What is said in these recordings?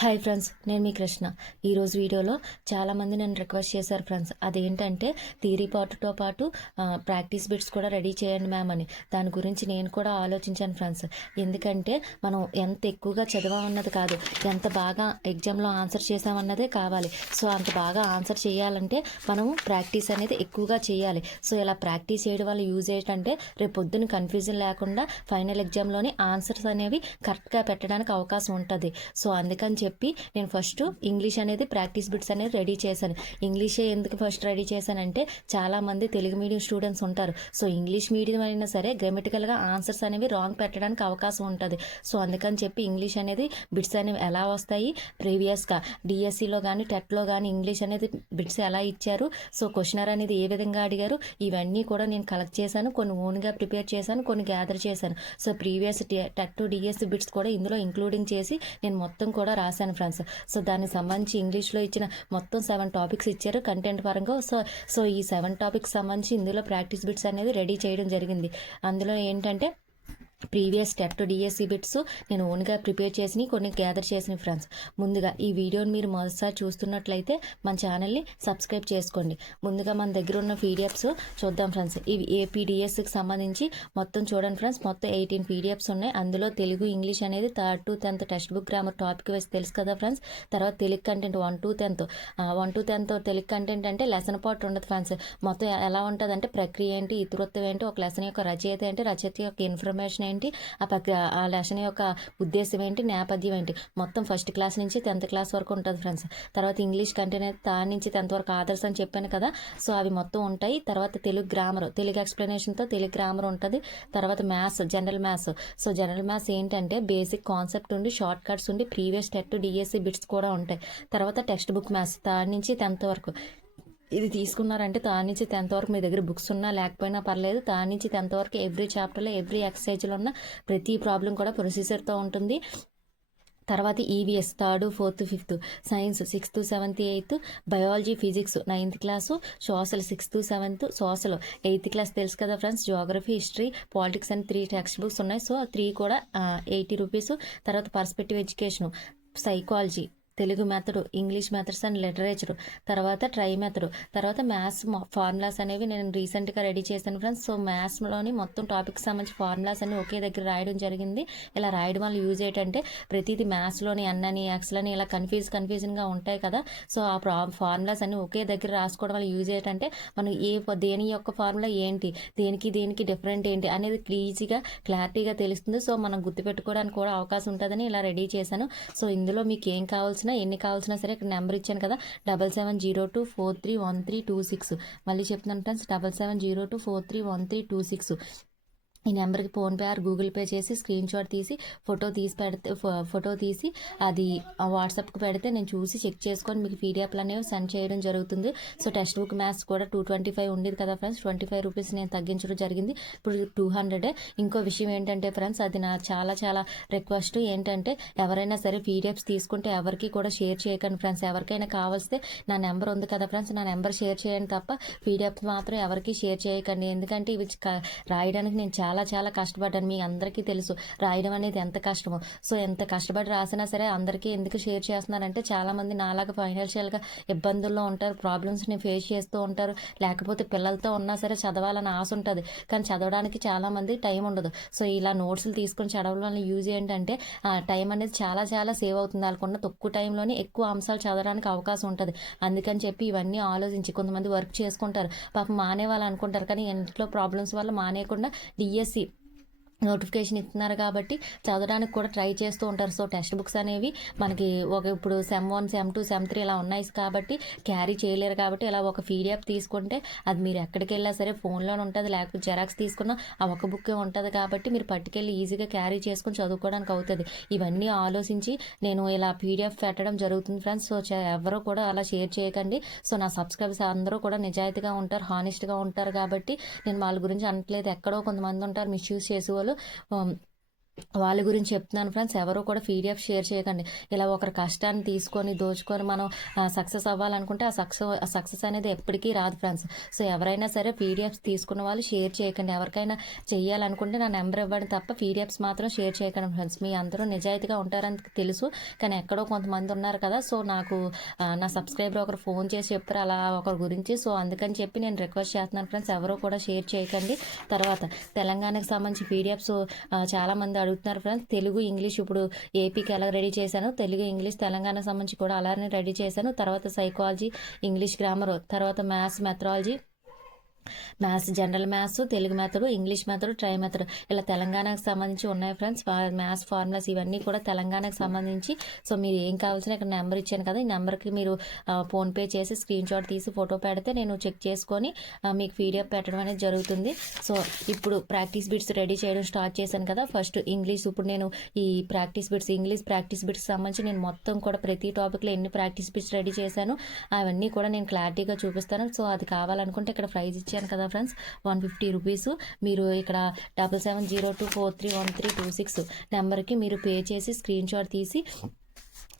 Hi friends, నేను మీ కృష్ణ. ఈరోజు వీడియోలో చాలామంది నన్ను రిక్వెస్ట్ చేశారు ఫ్రెండ్స్. అదేంటంటే థియరీ పార్ట్తో పాటు ప్రాక్టీస్ బిట్స్ కూడా రెడీ చేయండి మ్యామ్ అని. దాని గురించి నేను కూడా ఆలోచించాను ఫ్రెండ్స్. ఎందుకంటే మనం ఎంత ఎక్కువగా చదివామన్నది కాదు, ఎంత బాగా ఎగ్జామ్లో ఆన్సర్ చేసామన్నదే కావాలి. సో అంత బాగా ఆన్సర్ చేయాలంటే మనము ప్రాక్టీస్ అనేది ఎక్కువగా చేయాలి. సో ఇలా ప్రాక్టీస్ చేయడం వల్ల యూజ్ ఏంటంటే రేపు పొద్దున్న కన్ఫ్యూజన్ లేకుండా ఫైనల్ ఎగ్జామ్లోని ఆన్సర్స్ అనేవి కరెక్ట్గా పెట్టడానికి అవకాశం ఉంటుంది. సో అందుకని చెప్పి నేను ఫస్ట్ ఇంగ్లీష్ అనేది ప్రాక్టీస్ బిట్స్ అనేది రెడీ చేశాను. ఇంగ్లీషే ఎందుకు ఫస్ట్ రెడీ చేశానంటే చాలామంది తెలుగు మీడియం స్టూడెంట్స్ ఉంటారు. సో ఇంగ్లీష్ మీడియం అయినా సరే గ్రామటికల్గా ఆన్సర్స్ అనేవి రాంగ్ పెట్టడానికి అవకాశం ఉంటుంది. సో అందుకని చెప్పి ఇంగ్లీష్ అనేది బిట్స్ అనేవి ఎలా వస్తాయి, ప్రీవియస్గా డిఎస్సిలో కానీ టెట్లో కానీ ఇంగ్లీష్ అనేది బిట్స్ ఎలా ఇచ్చారు, సో క్వశ్చనర్ అనేది ఏ విధంగా అడిగారు, ఇవన్నీ కూడా నేను కలెక్ట్ చేశాను. కొన్ని ఓన్గా ప్రిపేర్ చేశాను, కొన్ని గ్యాదర్ చేశాను. So previous TET DSC bits కూడా ఇందులో ఇంక్లూడింగ్ చేసి నేను మొత్తం కూడా రాశాను ఫ్రెండ్స్. సో దానికి సంబంధించి ఇంగ్లీష్లో ఇచ్చిన మొత్తం 7 టాపిక్స్ ఇచ్చారు కంటెంట్ పరంగా. సో ఈ 7 టాపిక్స్ సంబంధించి ఇందులో ప్రాక్టీస్ బిట్స్ అనేది రెడీ చేయడం జరిగింది. అందులో ఏంటంటే ప్రీవియస్ టెట్ డిఎస్సి బిట్స్ నేను ఓన్గా ప్రిపేర్ చేసి కొన్ని గ్యాదర్ చేసిన ఫ్రెండ్స్. ముందుగా ఈ వీడియోని మీరు మొదటిసారి చూస్తున్నట్లయితే మన ఛానల్ని సబ్స్క్రైబ్ చేసుకోండి. ముందుగా మన దగ్గర ఉన్న పీడిఎఫ్స్ చూద్దాం ఫ్రెండ్స్. ఇవి ఏపీడిఎస్కి సంబంధించి మొత్తం చూడండి ఫ్రెండ్స్. మొత్తం 18 పీడిఎఫ్స్ ఉన్నాయి. అందులో తెలుగు ఇంగ్లీష్ అనేది 3rd to 10th text book grammar topic వేసి తెలుసు కదా ఫ్రెండ్స్. తర్వాత Telugu content 1 to 10th Telugu content అంటే లెసన్ పార్ట్ ఉండదు ఫ్రెండ్స్. మొత్తం ఎలా ఉంటుంది అంటే ప్రక్రియ ఏంటి, ఇతివృత్తం ఏంటి, ఒక లెసన్ యొక్క రచయిత ఏంటి, రచయిత యొక్క ఇన్ఫర్మేషన్ ఏంటి, ఆ లెసన్ యొక్క ఉద్దేశం ఏంటి, నేపథ్యం ఏంటి, మొత్తం ఫస్ట్ క్లాస్ నుంచి 10th క్లాస్ వరకు ఉంటుంది ఫ్రెండ్స్. తర్వాత ఇంగ్లీష్ కంటెంట్ అయితే 3rd నుంచి 10th వరకు ఆదర్శ అని చెప్పాను కదా. సో అవి మొత్తం ఉంటాయి. తర్వాత తెలుగు గ్రామర్, తెలుగు ఎక్స్ప్లెనేషన్తో తెలుగు గ్రామర్ ఉంటుంది. తర్వాత maths, general maths. So general maths ఏంటంటే బేసిక్ కాన్సెప్ట్ ఉండి షార్ట్ కట్స్ ఉండి ప్రీవియస్ టెట్ డిఎస్సి బిట్స్ కూడా ఉంటాయి. తర్వాత టెక్స్ట్ బుక్ మ్యాథ్స్ 3rd నుంచి 10th వరకు. ఇది తీసుకున్నారంటే 3rd నుంచి 10th వరకు మీ దగ్గర బుక్స్ ఉన్నా లేకపోయినా పర్లేదు. 3rd నుంచి 10th వరకు ఎవ్రీ చాప్టర్లో ఎవ్రీ ఎక్సర్సైజ్లో ఉన్న ప్రతి ప్రాబ్లం కూడా ప్రొసీజర్తో ఉంటుంది. తర్వాత EVS 3rd, 4th, 5th, science 6th, 7th, 8th, biology physics 9th class, social 6th, 7th, social 8th class తెలుసు కదా ఫ్రెండ్స్. జియోగ్రఫీ, హిస్టరీ, పాలిటిక్స్ అని 3 టెక్స్ట్ బుక్స్ ఉన్నాయి. సో 3 కూడా 80 రూపీస్. తర్వాత perspective education, psychology, Telugu method, English methods and literature, తర్వాత try method, తర్వాత maths formulas అనేవి నేను రీసెంట్గా రెడీ చేశాను ఫ్రెండ్స్. సో మ్యాథ్స్లోని మొత్తం టాపిక్స్ సంబంధించి ఫార్ములాస్ అన్ని ఒకే దగ్గర రాయడం జరిగింది. ఇలా రాయడం వల్ల యూజ్ ఏంటంటే ప్రతిదీ మ్యాథ్స్లోని ఎన్ అని ఎక్స్లని ఇలా కన్ఫ్యూజన్గా ఉంటాయి కదా. సో ఆ ఫార్ములాస్ అన్ని ఒకే దగ్గర రాసుకోవడం వల్ల యూజ్ ఏంటంటే మనం దేని యొక్క ఫార్ములా ఏంటి, దేనికి డిఫరెంట్ ఏంటి అనేది ఈజీగా క్లారిటీగా తెలుస్తుంది. సో మనం గుర్తుపెట్టుకోవడానికి కూడా అవకాశం ఉంటుందని ఇలా రెడీ చేశాను. సో ఇందులో మీకు ఏం కావాల్సిన ఎన్ని కావాల్సినా సరే ఇక్కడ నెంబర్ ఇచ్చాను కదా 7702431326. మళ్ళీ చెప్తున్నాను ఫ్రెండ్స్, 7702431326. ఈ నెంబర్కి ఫోన్పే ఆర్ గూగుల్ పే చేసి స్క్రీన్ షాట్ తీసి ఫోటో తీసి అది వాట్సాప్కి పెడితే నేను చూసి చెక్ చేసుకొని మీకు పీడిఎఫ్లు అనేవి సెండ్ చేయడం జరుగుతుంది. సో టెక్స్ట్ బుక్ మ్యాథ్స్ కూడా 225 ఉండేది కదా ఫ్రెండ్స్, 25 రూపీస్ నేను తగ్గించడం జరిగింది. ఇప్పుడు 200. ఇంకో విషయం ఏంటంటే ఫ్రెండ్స్, అది నా చాలా రిక్వెస్ట్ ఏంటంటే ఎవరైనా సరే పీడిఎఫ్స్ తీసుకుంటే ఎవరికి కూడా షేర్ చేయకండి ఫ్రెండ్స్. ఎవరికైనా కావాల్స్తే నా నెంబర్ ఉంది కదా ఫ్రెండ్స్, నా నెంబర్ షేర్ చేయండి తప్ప పీడిఎఫ్ మాత్రం ఎవరికి షేర్ చేయకండి. ఎందుకంటే ఇవి రాయడానికి నేను చాలా కష్టపడ్డాను. మీ అందరికీ తెలుసు రాయడం అనేది ఎంత కష్టమో. సో ఎంత కష్టపడి రాసినా సరే అందరికీ ఎందుకు షేర్ చేస్తున్నారంటే చాలామంది నాలాగా ఫైనాన్షియల్గా ఇబ్బందుల్లో ఉంటారు, ప్రాబ్లమ్స్ని ఫేస్ చేస్తూ ఉంటారు. లేకపోతే పిల్లలతో ఉన్నా సరే చదవాలని ఆశ ఉంటుంది, కానీ చదవడానికి చాలామంది టైం ఉండదు. సో ఇలా నోట్స్లు తీసుకొని చదవడం వల్ల యూజ్ ఏంటంటే టైం అనేది చాలా సేవ్ అవుతుంది. వాళ్ళకున్న తక్కువ టైంలోనే ఎక్కువ అంశాలు చదవడానికి అవకాశం ఉంటుంది. అందుకని చెప్పి ఇవన్నీ ఆలోచించి కొంతమంది వర్క్ చేసుకుంటారు, పాపం మానేవాళ్ళు అనుకుంటారు, కానీ ఇంట్లో ప్రాబ్లమ్స్ వల్ల మానేయకుండా డిఎస్సి నోటిఫికేషన్ ఇస్తున్నారు కాబట్టి చదవడానికి కూడా ట్రై చేస్తూ ఉంటారు. సో టెక్స్ట్ బుక్స్ అనేవి మనకి ఇప్పుడు సెమ్ 1, సెమ్ 2, సెమ్ 3 ఇలా ఉన్నాయి కాబట్టి క్యారీ చేయలేరు. కాబట్టి ఇలా ఒక పీడిఎఫ్ తీసుకుంటే అది మీరు ఎక్కడికి వెళ్ళినా సరే ఫోన్లోనే ఉంటుంది, లేకపోతే జెరాక్స్ తీసుకున్నా ఆ ఒక బుక్కే ఉంటుంది కాబట్టి మీరు పట్టుకెళ్ళి ఈజీగా క్యారీ చేసుకొని చదువుకోవడానికి అవుతుంది. ఇవన్నీ ఆలోచించి నేను ఇలా పీడిఎఫ్ పెట్టడం జరుగుతుంది ఫ్రెండ్స్. సో ఎవరో కూడా అలా షేర్ చేయకండి. సో నా సబ్స్క్రైబర్స్ అందరూ కూడా నిజాయితీగా ఉంటారు, హానెస్ట్గా ఉంటారు కాబట్టి నేను వాళ్ళ గురించి అనట్లేదు. ఎక్కడో కొంతమంది ఉంటారు మిస్యూజ్ చేసేవాళ్ళు, వాళ్ళ గురించి చెప్తున్నాను ఫ్రెండ్స్. ఎవరు కూడా పీడిఎఫ్ షేర్ చేయకండి. ఇలా ఒకరి కష్టాన్ని తీసుకొని, దోచుకొని మనం సక్సెస్ అవ్వాలనుకుంటే ఆ సక్సెస్ అనేది ఎప్పటికీ రాదు ఫ్రెండ్స్. సో, ఎవరైనా సరే పీడిఎఫ్స్ తీసుకున్న వాళ్ళు షేర్ చేయకండి. ఎవరికైనా చెయ్యాలనుకుంటే నా నెంబర్ ఇవ్వండి తప్ప పీడిఎఫ్స్ మాత్రం షేర్ చేయకండి ఫ్రెండ్స్. మీ అందరూ నిజాయితీగా ఉంటారని తెలుసు. కానీ ఎక్కడో కొంతమంది ఉన్నారు కదా! సో, నాకు నా సబ్స్క్రైబర్ ఒకరు ఫోన్ చేసి చెప్పారు అలా ఒకరి గురించి. సో, అందుకని చెప్పి నేను రిక్వెస్ట్ చేస్తున్నాను ఫ్రెండ్స్. ఎవరు కూడా షేర్ చేయకండి. తర్వాత తెలంగాణకు సంబంధించి పీడిఎఫ్స్ చాలామంది అడుగుతున్నారు ఫ్రెండ్స్. తెలుగు, ఇంగ్లీష్ ఇప్పుడు ఏపీకి ఎలా రెడీ చేశాను, తెలుగు, ఇంగ్లీష్, తెలంగాణకు సంబంధించి కూడా అలానే రెడీ చేశాను. తర్వాత సైకాలజీ, ఇంగ్లీష్ గ్రామర్, తర్వాత maths, methodology, maths, general maths, Telugu method, English method, try method ఇలా తెలంగాణకు సంబంధించి ఉన్నాయి ఫ్రెండ్స్. మ్యాథ్స్ ఫార్ములాస్ ఇవన్నీ కూడా తెలంగాణకు సంబంధించి. సో, మీరు ఏం కావాల్సిన ఇక్కడ నెంబర్ ఇచ్చాను కదా, ఈ నెంబర్కి మీరు ఫోన్పే చేసి స్క్రీన్ షాట్ తీసి ఫోటో పెడితే నేను చెక్ చేసుకొని మీకు పీడిఎఫ్ పెట్టడం అనేది జరుగుతుంది. సో, ఇప్పుడు ప్రాక్టీస్ బిట్స్ రెడీ చేయడం స్టార్ట్ చేశాను కదా. First English. ఇప్పుడు నేను ఈ ఇంగ్లీష్ ప్రాక్టీస్ బిట్స్ సంబంధించి నేను మొత్తం కూడా ప్రతి టాపిక్లో ఎన్ని ప్రాక్టీస్ బిట్స్ రెడీ చేశాను అవన్నీ కూడా నేను క్లారిటీగా చూపిస్తాను. సో, అది కావాలనుకుంటే ఇక్కడ ప్రైజ్ ఇచ్చాను కదా ఫ్రెండ్స్, 150 రూపీస్. మీరు ఇక్కడ 7702431326 నెంబర్కి మీరు పే చేసి స్క్రీన్ షాట్ తీసి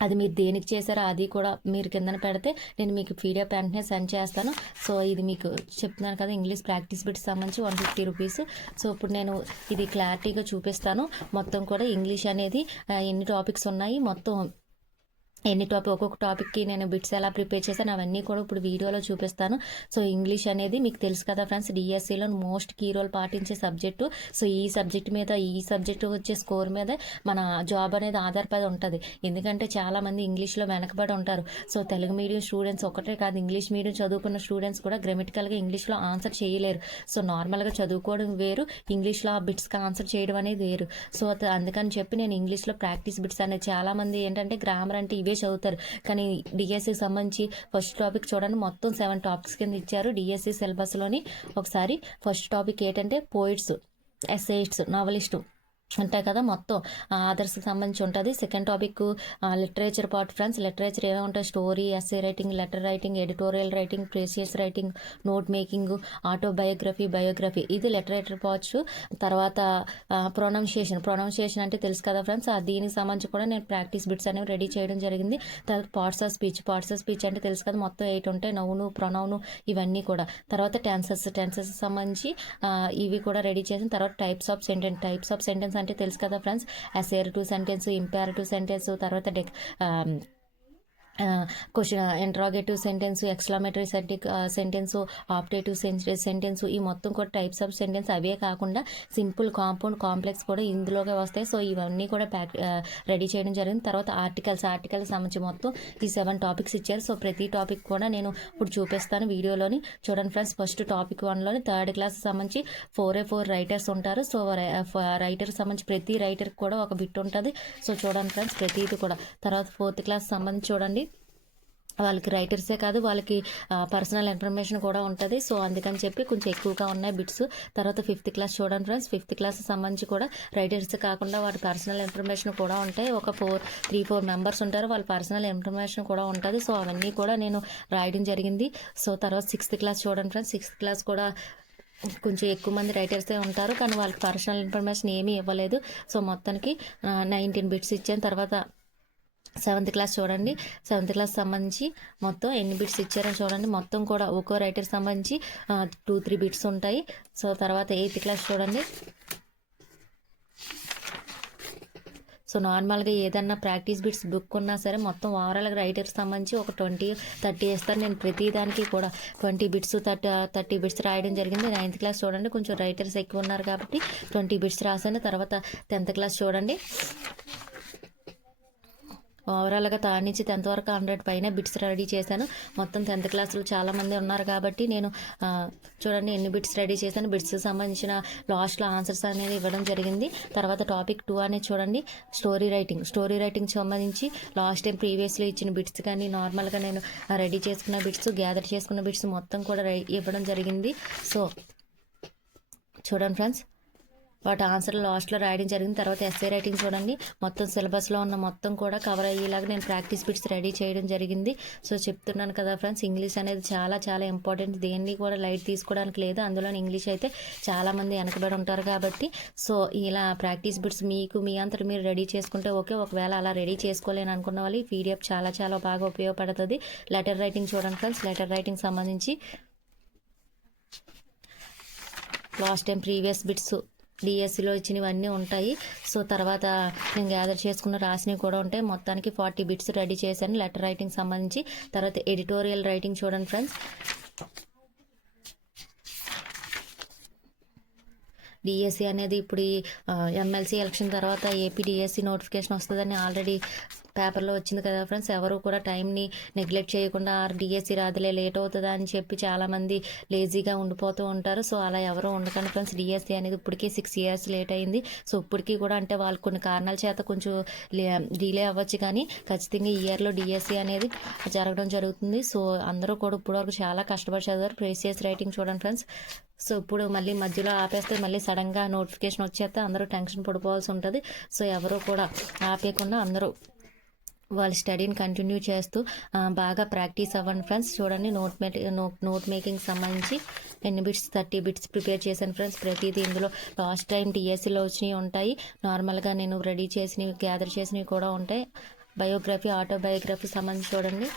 అది మీరు దేనికి చేశారో అది కూడా మీరు కిందన పెడితే నేను మీకు పీడిఎఫ్ వెంటనే సెండ్ చేస్తాను. సో, ఇది మీకు చెప్తున్నాను కదా ఇంగ్లీష్ ప్రాక్టీస్ బిట్స్ సంబంధించి 150 రూపీస్. సో, ఇప్పుడు నేను ఇది క్లారిటీగా చూపిస్తాను. మొత్తం కూడా ఇంగ్లీష్ అనేది ఎన్ని టాపిక్స్ ఉన్నాయి, మొత్తం ఒక్కొక్క టాపిక్కి నేను బిట్స్ ఎలా ప్రిపేర్ చేశాను అవన్నీ కూడా ఇప్పుడు వీడియోలో చూపిస్తాను. సో, ఇంగ్లీష్ అనేది మీకు తెలుసు కదా ఫ్రెండ్స్, డిఎస్సిలో మోస్ట్ కీ రోల్ పాటించే సబ్జెక్టు. సో, ఈ సబ్జెక్టు వచ్చే స్కోర్ మీద మన జాబ్ అనేది ఆధారపడి ఉంటుంది. ఎందుకంటే చాలామంది ఇంగ్లీష్లో వెనకబడి ఉంటారు. సో, తెలుగు మీడియం స్టూడెంట్స్ ఒకటే కాదు, ఇంగ్లీష్ మీడియం చదువుకున్న స్టూడెంట్స్ కూడా గ్రామటికల్గా ఇంగ్లీష్లో ఆన్సర్ చేయలేరు. సో, నార్మల్గా చదువుకోవడం వేరు, ఇంగ్లీష్లో ఆ బిట్స్కి ఆన్సర్ చేయడం అనేది వేరు. సో, అందుకని చెప్పి నేను ఇంగ్లీష్లో ప్రాక్టీస్ బిట్స్ అనేది చాలామంది ఏంటంటే గ్రామర్ అంటే చదువుతారు. కానీ డిఎస్సి సంబంధించి ఫస్ట్ టాపిక్ చూడండి, మొత్తం 7 టాపిక్స్ కింద ఇచ్చారు డిఎస్సి సిలబస్లోని. ఒకసారి ఫస్ట్ టాపిక్ ఏంటంటే పోయిట్స్, ఎస్సేయిస్ట్స్, నావలిస్టు ఉంటాయి కదా, మొత్తం ఆదర్స్కి సంబంధించి ఉంటుంది. Second topic literature part friends. Literature ఏమేమి ఉంటాయి, story, essay writing, letter writing, editorial writing, precious writing, note making, autobiography, biography, ఇది లిటరేచర్ పార్ట్స్. తర్వాత ప్రొనౌన్సియేషన్ అంటే తెలుసు కదా ఫ్రెండ్స్, దీనికి సంబంధించి కూడా నేను ప్రాక్టీస్ బిట్స్ అనేవి రెడీ చేయడం జరిగింది. తర్వాత పార్ట్స్ ఆఫ్ స్పీచ్ అంటే తెలుసు కదా, మొత్తం 8 ఉంటాయి, నౌను, ప్రొనౌను ఇవన్నీ కూడా. తర్వాత టెన్సెస్ సంబంధించి ఇవి కూడా రెడీ చేసిన తర్వాత టైప్స్ ఆఫ్ సెంటెన్స్ అంటే తెలుసు కదా ఫ్రెండ్స్, అసేరిటివ్ సెంటెన్స్, ఇంపారేటివ్ సెంటెన్స్, తర్వాత question interrogative sentence, exclamatory sentence, optative sentence, ఈ మొత్తం కూడా టైప్స్ ఆఫ్ సెంటెన్స్. అవే కాకుండా సింపుల్, కాంపౌండ్, కాంప్లెక్స్ కూడా ఇందులోకి వస్తాయి. సో, ఇవన్నీ కూడా రెడీ చేయడం జరిగింది. తర్వాత ఆర్టికల్స్ సంబంధించి మొత్తం ఈ 7 టాపిక్స్ ఇచ్చారు. సో, ప్రతి టాపిక్ కూడా నేను ఇప్పుడు చూపిస్తాను వీడియోలోని. చూడండి ఫ్రెండ్స్, ఫస్ట్ టాపిక్ 1లోని థర్డ్ క్లాస్ సంబంధించి 4 రైటర్స్ ఉంటారు. సో, రైటర్ సంబంధించి ప్రతి రైటర్కి కూడా ఒక బిట్ ఉంటుంది. సో, చూడండి ఫ్రెండ్స్ ప్రతిది కూడా. తర్వాత 4th క్లాస్ సంబంధించి చూడండి, వాళ్ళకి రైటర్సే కాదు, వాళ్ళకి పర్సనల్ ఇన్ఫర్మేషన్ కూడా ఉంటుంది. సో, అందుకని చెప్పి కొంచెం ఎక్కువగా ఉన్నాయి బిట్స్. తర్వాత 5th క్లాస్ చూడండి ఫ్రెండ్స్, 5th క్లాస్ సంబంధించి కూడా రైటర్స్ కాకుండా వాటి పర్సనల్ ఇన్ఫర్మేషన్ కూడా ఉంటాయి. ఒక 3-4 మెంబర్స్ ఉంటారు, వాళ్ళ పర్సనల్ ఇన్ఫర్మేషన్ కూడా ఉంటుంది. సో, అవన్నీ కూడా నేను రాయడం జరిగింది. సో, తర్వాత 6th క్లాస్ చూడండి ఫ్రెండ్స్, 6th క్లాస్ కూడా కొంచెం ఎక్కువ మంది రైటర్సే ఉంటారు, కానీ వాళ్ళకి పర్సనల్ ఇన్ఫర్మేషన్ ఏమీ ఇవ్వలేదు. సో, మొత్తానికి 19 బిట్స్ ఇచ్చాను. తర్వాత 7th క్లాస్ చూడండి, 7th క్లాస్ సంబంధించి మొత్తం ఎన్ని బిట్స్ ఇచ్చారో చూడండి. మొత్తం కూడా ఒక్కో రైటర్ సంబంధించి 2-3 బిట్స్ ఉంటాయి. సో, తర్వాత 8th క్లాస్ చూడండి. సో, నార్మల్గా ఏదన్నా ప్రాక్టీస్ బిట్స్ బుక్ ఉన్నా సరే మొత్తం ఓవరాల్గా రైటర్స్ సంబంధించి ఒక 20-30 ఇస్తారు. నేను ప్రతి దానికి కూడా 20 బిట్స్ 30 బిట్స్ రాయడం జరిగింది. 9th క్లాస్ చూడండి, కొంచెం రైటర్స్ ఎక్కువ ఉన్నారు కాబట్టి 20 బిట్స్ రాశాను. తర్వాత 10th క్లాస్ చూడండి, ఓవరాల్గా థర్డ్ నుంచి 10th వరకు 100 పైన బిట్స్ రెడీ చేశాను. మొత్తం 10th క్లాస్లో చాలామంది ఉన్నారు కాబట్టి నేను చూడండి ఎన్ని బిట్స్ రెడీ చేశాను. బిట్స్ సంబంధించిన లాస్ట్లో ఆన్సర్స్ అనేది ఇవ్వడం జరిగింది. తర్వాత టాపిక్ 2 అనేది చూడండి, స్టోరీ రైటింగ్ సంబంధించి లాస్ట్ టైం ప్రీవియస్లో ఇచ్చిన బిట్స్ కానీ నార్మల్గా నేను రెడీ చేసుకున్న బిట్స్, గ్యాదర్ చేసుకున్న బిట్స్ మొత్తం కూడా ఇవ్వడం జరిగింది. సో, చూడండి ఫ్రెండ్స్, వాటి ఆన్సర్ లాస్ట్లో రాయడం జరిగింది. తర్వాత ఎస్ఏ రైటింగ్ చూడండి, మొత్తం సిలబస్లో ఉన్న మొత్తం కూడా కవర్ అయ్యేలాగా నేను ప్రాక్టీస్ బిట్స్ రెడీ చేయడం జరిగింది. సో చెప్తున్నాను కదా ఫ్రెండ్స్, ఇంగ్లీష్ అనేది చాలా చాలా ఇంపార్టెంట్. దేన్ని కూడా లైట్ తీసుకోవడానికి లేదు. అందులో ఇంగ్లీష్ అయితే చాలామంది వెనకబడి ఉంటారు కాబట్టి సో ఇలా ప్రాక్టీస్ బిట్స్ మీకు మీ అంతటి మీరు రెడీ చేసుకుంటే ఓకే. ఒకవేళ అలా రెడీ చేసుకోలేని అనుకున్న వాళ్ళు ఈ పీడిఎఫ్ చాలా చాలా బాగా ఉపయోగపడుతుంది. లెటర్ రైటింగ్ చూడండి ఫ్రెండ్స్, లెటర్ రైటింగ్ సంబంధించి లాస్ట్ టైం ప్రీవియస్ బిట్స్ డిఎస్సిలో ఇచ్చినవన్నీ ఉంటాయి. సో తర్వాత నేను గ్యాదర్ చేసుకున్న రాసినవి కూడా ఉంటాయి. మొత్తానికి 40 బిట్స్ రెడీ చేశాను లెటర్ రైటింగ్ సంబంధించి. తర్వాత ఎడిటోరియల్ రైటింగ్ చూడండి ఫ్రెండ్స్, డిఎస్సి అనేది ఇప్పుడు ఎమ్మెల్సీ ఎలక్షన్ తర్వాత ఏపీ డిఎస్సి నోటిఫికేషన్ వస్తుందని ఆల్రెడీ పేపర్లో వచ్చింది కదా ఫ్రెండ్స్. ఎవరు కూడా టైంని నెగ్లెక్ట్ చేయకుండా డిఎస్సి రాదులే లేట్ అవుతుందా అని చెప్పి చాలామంది లేజీగా ఉండిపోతూ ఉంటారు. సో అలా ఎవరు ఉండకండి ఫ్రెండ్స్. డిఎస్సి అనేది ఇప్పటికీ 6 years లేట్ అయింది. సో ఇప్పటికీ కూడా అంటే వాళ్ళు కొన్ని కారణాల చేత కొంచెం డిలే అవ్వచ్చు, కానీ ఖచ్చితంగా ఈ ఇయర్లో డిఎస్సి అనేది జరగడం జరుగుతుంది. సో అందరూ కూడా ఇప్పటివరకు చాలా కష్టపడి చదివారు. ప్రీవియస్ రైటింగ్ చూడండి ఫ్రెండ్స్. సో ఇప్పుడు మళ్ళీ మధ్యలో ఆపేస్తే మళ్ళీ సడన్గా నోటిఫికేషన్ వచ్చేస్తే అందరూ టెన్షన్ పడిపోవాల్సి ఉంటుంది. సో ఎవరు కూడా ఆపేయకుండా అందరూ వాళ్ళ స్టడీని కంటిన్యూ చేస్తూ బాగా ప్రాక్టీస్ అవ్వండి ఫ్రెండ్స్. చూడండి నోట్ మేకింగ్ సంబంధించి ఎన్ని బిట్స్ 30 బిట్స్ ప్రిపేర్ చేశాను ఫ్రెండ్స్. ప్రతిదీ ఇందులో లాస్ట్ టైం టీఎస్సీలో వచ్చినవి ఉంటాయి, నార్మల్గా నేను రెడీ చేసినవి గ్యాదర్ చేసినవి కూడా ఉంటాయి. బయోగ్రఫీ ఆటోబయోగ్రఫీ సంబంధించి చూడండి,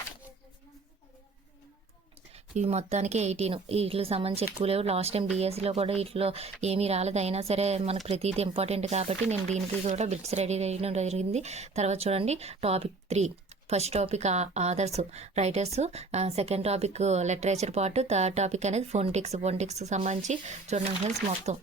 ఇవి మొత్తానికి 18. వీటికి సంబంధించి ఎక్కువ లేవు. లాస్ట్ టైం డిఎస్సిలో కూడా వీటిలో ఏమీ రాలేదు, అయినా సరే మనకు ప్రతిదీ ఇంపార్టెంట్ కాబట్టి నేను దీనికి కూడా బిట్స్ రెడీ చేయడం జరిగింది. తర్వాత చూడండి topic 3, first topic authors writers, second topic literature part, third topic అనేది ఫోనెటిక్స్ సంబంధించి చూడండి ఫ్రెండ్స్. మొత్తం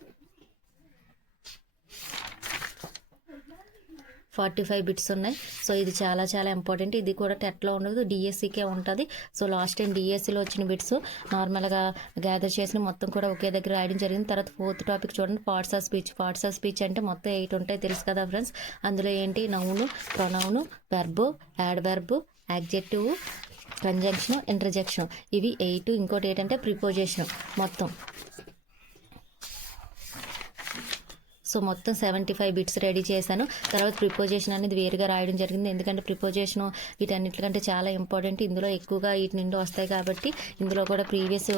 45 బిట్స్ ఉన్నాయి. సో ఇది చాలా చాలా ఇంపార్టెంట్. ఇది కూడా టెట్లో ఉండదు, డిఎస్సికే ఉంటుంది. సో లాస్ట్ టైం డిఎస్సిలో వచ్చిన బిట్స్ నార్మల్గా గ్యాదర్ చేసిన మొత్తం కూడా ఒకే దగ్గర రాయడం జరిగింది. తర్వాత ఫోర్త్ టాపిక్ చూడండి పార్ట్స్ ఆఫ్ స్పీచ్ అంటే మొత్తం 8 ఉంటాయి, తెలుసు కదా ఫ్రెండ్స్. అందులో ఏంటి noun, pronoun, verb, adverb, adjective, conjunction, interjection, ఇవి 8. ఇంకోటి ఏంటంటే ప్రిపోజిషన్ మొత్తం. సో మొత్తం 75 బిట్స్ రెడీ చేశాను. తర్వాత ప్రిపోజిషన్ అనేది వేరుగా రాయడం జరిగింది, ఎందుకంటే ప్రిపోజిషన్ వీటన్నిటికంటే చాలా ఇంపార్టెంట్. ఇందులో ఎక్కువగా వీటి నుండి వస్తాయి కాబట్టి ఇందులో కూడా ప్రీవియస్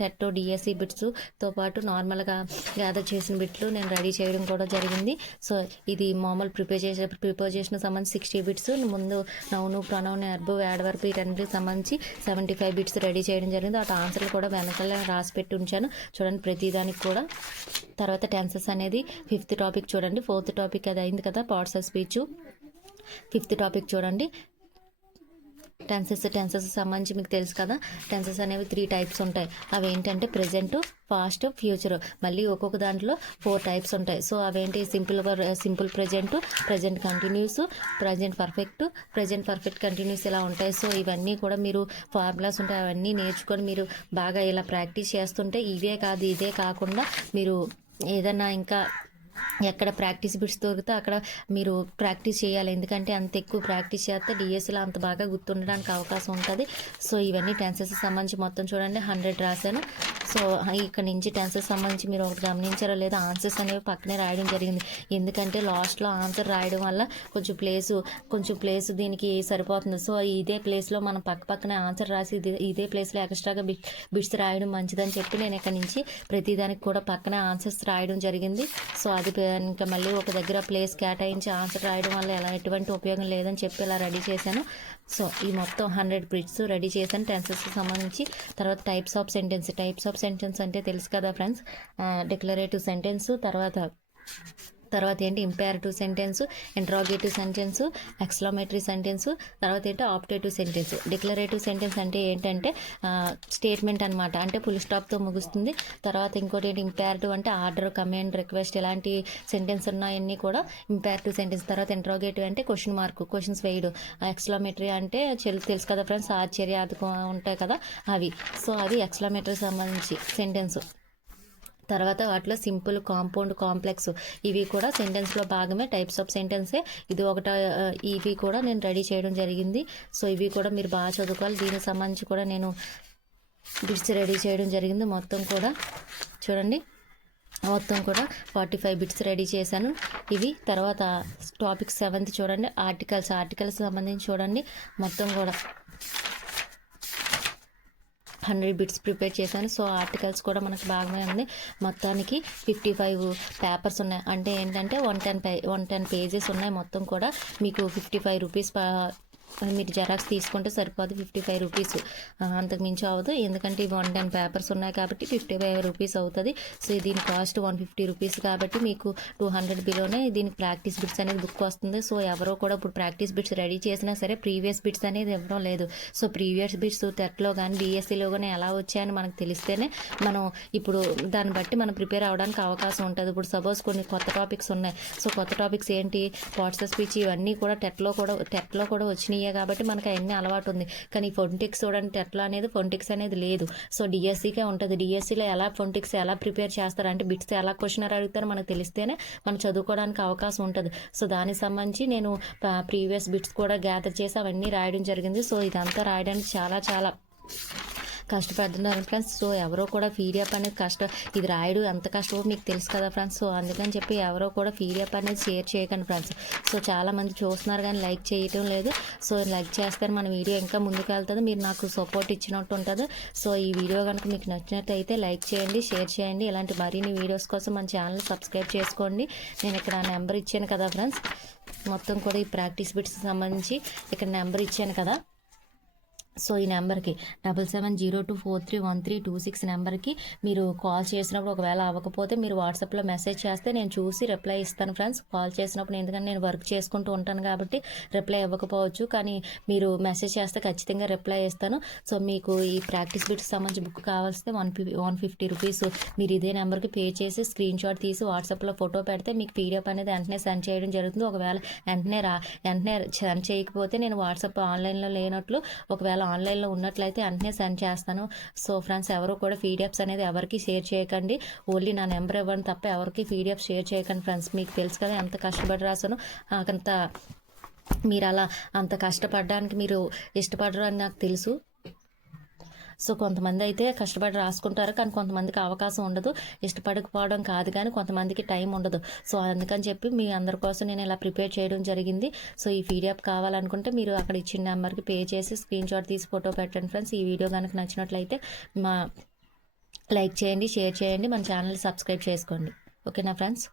టెట్ డిఎస్సి బిట్స్తో పాటు నార్మల్గా గ్యాదర్ చేసిన బిట్లు నేను రెడీ చేయడం కూడా జరిగింది. సో ఇది మామూలు ప్రిపోజిషన్ సంబంధించి 60 బిట్స్, ముందు నౌను, ప్రొనౌన్, వెర్బ్, యాడ్వర్బ్ వీటన్నిటికి సంబంధించి 75 బిట్స్ రెడీ చేయడం జరిగింది. అటు ఆన్సర్లు కూడా వెనకాల రాసి పెట్టి ఉంచాను చూడండి ప్రతిదానికి కూడా. తర్వాత టెన్సెస్ అనేది 5th టాపిక్ చూడండి. 4th టాపిక్ అది అయింది కదా parts of speech. 5th topic చూడండి టెన్సెస్ సంబంధించి మీకు తెలుసు కదా. టెన్సెస్ అనేవి 3 టైప్స్ ఉంటాయి. అవి ఏంటంటే ప్రెజెంట్, పాస్ట్, ఫ్యూచర్. మళ్ళీ ఒక్కొక్క దాంట్లో 4 టైప్స్ ఉంటాయి. సో అవేంటి simple present continuous, present perfect continuous ఇలా ఉంటాయి. సో ఇవన్నీ కూడా మీరు ఫార్ములాస్ ఉంటాయి, అవన్నీ నేర్చుకొని మీరు బాగా ఇలా ప్రాక్టీస్ చేస్తుంటే ఇదే కాకుండా మీరు ఏదన్నా ఇంకా ఎక్కడ ప్రాక్టీస్ బిట్స్ దొరికితే అక్కడ మీరు ప్రాక్టీస్ చేయాలి, ఎందుకంటే అంత ఎక్కువ ప్రాక్టీస్ చేస్తే డిఎస్సిలో అంత బాగా గుర్తుండడానికి అవకాశం ఉంటుంది. సో ఇవన్నీ టెన్సెస్ సంబంధించి మొత్తం చూడండి 100 రాశాను. సో ఇక్కడ నుంచి టెన్సెస్ సంబంధించి మీరు ఒకటి గమనించారో లేదా ఆన్సర్స్ అనేవి పక్కనే రాయడం జరిగింది, ఎందుకంటే లాస్ట్లో ఆన్సర్ రాయడం వల్ల కొంచెం ప్లేసు దీనికి సరిపోతుంది. సో ఇదే ప్లేస్లో మనం పక్కనే ఆన్సర్ రాసి ఇదే ప్లేస్లో ఎక్స్ట్రాగా బిట్స్ రాయడం మంచిదని చెప్పి నేను ఇక్కడ నుంచి ప్రతిదానికి కూడా పక్కనే ఆన్సర్స్ రాయడం జరిగింది. సో అది ఇంకా మళ్ళీ ఒక దగ్గర ప్లేస్ కేటాయించి ఆన్సర్ రాయడం వల్ల ఎటువంటి ఉపయోగం లేదని చెప్పి ఇలా రెడీ చేశాను. సో ఈ మొత్తం 100 బిట్స్ రెడీ చేశాను టెన్సెస్కి సంబంధించి. తర్వాత టైప్స్ ఆఫ్ సెంటెన్స్ అంటే తెలుసు కదా ఫ్రెండ్స్, డిక్లరేటివ్ సెంటెన్స్, తర్వాత ఏంటి imperative sentence, interrogative sentence, exclamatory sentence, తర్వాత ఏంటి ఆప్టేటివ్ సెంటెన్స్. డిక్లరేటివ్ సెంటెన్స్ అంటే ఏంటంటే స్టేట్మెంట్ అనమాట, అంటే ఫుల్ స్టాప్తో ముగుస్తుంది. తర్వాత ఇంకోటి ఏంటి ఇంపేరేటివ్ అంటే ఆర్డర్, కమాండ్, రిక్వెస్ట్ ఇలాంటి సెంటెన్స్ ఉన్నాయన్నీ కూడా ఇంపేరేటివ్ సెంటెన్స్. తర్వాత ఇంట్రాగేటివ్ అంటే క్వశ్చన్స్ వేయడం. ఎక్స్క్లమేటరీ అంటే తెలుసు కదా ఫ్రెండ్స్, ఆశ్చర్యార్థకం ఉంటాయి కదా అవి. సో అవి ఎక్స్క్లమేటరీ సంబంధించి సెంటెన్స్. తర్వాత వాటిలో సింపుల్, కాంపౌండ్, కాంప్లెక్స్ ఇవి కూడా సెంటెన్స్లో భాగమే, టైప్స్ ఆఫ్ సెంటెన్సే. ఇవి కూడా నేను రెడీ చేయడం జరిగింది. సో ఇవి కూడా మీరు బాగా చదువుకోవాలి. దీనికి సంబంధించి కూడా నేను బిట్స్ రెడీ చేయడం జరిగింది మొత్తం కూడా చూడండి. మొత్తం కూడా 45 బిట్స్ రెడీ చేశాను. ఇవి తర్వాత టాపిక్ 7th చూడండి, ఆర్టికల్స్ సంబంధించి చూడండి. మొత్తం కూడా 100 బిట్స్ ప్రిపేర్ చేశాను. సో ఆర్టికల్స్ కూడా మనకు బాగానే ఉంది. మొత్తానికి 55 పేపర్స్ ఉన్నాయి. అంటే ఏంటంటే 110 పేజెస్ ఉన్నాయి. మొత్తం కూడా మీకు 55 రూపీస్ మీరు జెరాక్స్ తీసుకుంటే సరిపోదు. 55 రూపీస్, అంతకు మించి అవ్వదు. ఎందుకంటే ఇవి 110 పేపర్స్ ఉన్నాయి కాబట్టి 55 రూపీస్ అవుతుంది. సో దీని కాస్ట్ 150 రూపీస్ కాబట్టి మీకు 200 బిలోనే దీనికి ప్రాక్టీస్ బిట్స్ అనేది బుక్ వస్తుంది. సో ఎవరో కూడా ఇప్పుడు ప్రాక్టీస్ బిట్స్ రెడీ చేసినా సరే ప్రీవియస్ బిట్స్ అనేది ఇవ్వడం లేదు. సో ప్రీవియస్ బిట్స్ టెట్లో కానీ డిఎస్సిలో కానీ ఎలా వచ్చాయని మనకు తెలిస్తేనే మనం ఇప్పుడు దాన్ని బట్టి మనం ప్రిపేర్ అవ్వడానికి అవకాశం ఉంటుంది. ఇప్పుడు సపోజ్ కొన్ని కొత్త టాపిక్స్ ఉన్నాయి. సో కొత్త టాపిక్స్ ఏంటి, పార్ట్స్ ఆఫ్ స్పీచ్, ఇవన్నీ కూడా టెట్లో కూడా వచ్చినాయి కాబట్టి మనకు అవన్నీ అలవాటు ఉంది. కానీ ఫొనెటిక్స్ చూడండి, టెట్లో అనేది ఫొనెటిక్స్ అనేది లేదు. సో డిఎస్సికే ఉంటుంది. డిఎస్సిలో ఎలా ఫొనెటిక్స్ ఎలా ప్రిపేర్ చేస్తారు అంటే బిట్స్ ఎలా క్వశ్చన్ అడుగుతారో మనకు తెలిస్తేనే మనం చదువుకోవడానికి అవకాశం ఉంటుంది. సో దానికి సంబంధించి నేను ప్రీవియస్ బిట్స్ కూడా గ్యాదర్ చేసి అవన్నీ రాయడం జరిగింది. సో ఇదంతా రాయడానికి చాలా కష్టపడుతున్నారు ఫ్రెండ్స్. సో ఎవరో కూడా పీడిఎఫ్ అనేది ఇది రాయడం ఎంత కష్టమో మీకు తెలుసు కదా ఫ్రెండ్స్. సో అందుకని చెప్పి ఎవరో కూడా పీడిఎఫ్ అనేది షేర్ చేయకండి ఫ్రెండ్స్. సో చాలామంది చూస్తున్నారు కానీ లైక్ చేయటం లేదు. సో లైక్ చేస్తే మన వీడియో ఇంకా ముందుకు వెళ్తుంది, మీరు నాకు సపోర్ట్ ఇచ్చినట్టు ఉంటుంది. సో ఈ వీడియో కనుక మీకు నచ్చినట్టయితే లైక్ చేయండి, షేర్ చేయండి. ఇలాంటి మరిన్ని వీడియోస్ కోసం మన ఛానల్ సబ్స్క్రైబ్ చేసుకోండి. నేను ఇక్కడ నెంబర్ ఇచ్చాను కదా ఫ్రెండ్స్, మొత్తం కూడా ఈ ప్రాక్టీస్ బిట్స్కి సంబంధించి ఇక్కడ నెంబర్ ఇచ్చాను కదా. సో ఈ నెంబర్కి 7702431326 నెంబర్కి మీరు కాల్ చేసినప్పుడు ఒకవేళ అవ్వకపోతే మీరు వాట్సాప్లో మెసేజ్ చేస్తే నేను చూసి రిప్లై ఇస్తాను ఫ్రెండ్స్. కాల్ చేసినప్పుడు ఎందుకంటే నేను వర్క్ చేసుకుంటూ ఉంటాను కాబట్టి రిప్లై ఇవ్వకపోవచ్చు, కానీ మీరు మెసేజ్ చేస్తే ఖచ్చితంగా రిప్లై ఇస్తాను. సో మీకు ఈ ప్రాక్టీస్ బిట్స్ సంబంధించి బుక్ కావాల్స్తే 150 రూపీస్ మీరు ఇదే నెంబర్కి పే చేసి స్క్రీన్ షాట్ తీసి వాట్సాప్లో ఫోటో పెడితే మీకు పీడిఎఫ్ అనేది వెంటనే సెండ్ చేయడం జరుగుతుంది. ఒకవేళ వెంటనే సెండ్ చేయకపోతే నేను వాట్సాప్ ఆన్లైన్లో లేనట్లు, ఒకవేళ ఆన్లైన్లో ఉన్నట్లయితే వెంటనే సెండ్ చేస్తాను. సో ఫ్రెండ్స్ ఎవరు కూడా పీడిఎఫ్స్ అనేది ఎవరికి షేర్ చేయకండి. ఓన్లీ నా నెంబర్ ఇవ్వండి తప్ప ఎవరికి పీడిఎఫ్ షేర్ చేయకండి ఫ్రెండ్స్. మీకు తెలుసు కదా ఎంత కష్టపడి రాసాను. అంత మీరు అంత కష్టపడడానికి మీరు ఇష్టపడరు అని నాకు తెలుసు. సో కొంతమంది అయితే కష్టపడి రాసుకుంటారు, కానీ కొంతమందికి అవకాశం ఉండదు. ఇష్టపడకపోవడం కాదు కానీ కొంతమందికి టైం ఉండదు. సో అందుకని చెప్పి మీ అందరి కోసం నేను ఇలా ప్రిపేర్ చేయడం జరిగింది. సో ఈ పీడిఎఫ్ కావాలనుకుంటే మీరు అక్కడ ఇచ్చిన నెంబర్కి పే చేసి స్క్రీన్ షాట్ తీసి ఫోటో పెట్టండి ఫ్రెండ్స్. ఈ వీడియో కనుక నచ్చినట్లయితే లైక్ చేయండి, షేర్ చేయండి, మన ఛానల్ సబ్స్క్రైబ్ చేసుకోండి. ఓకేనా ఫ్రెండ్స్.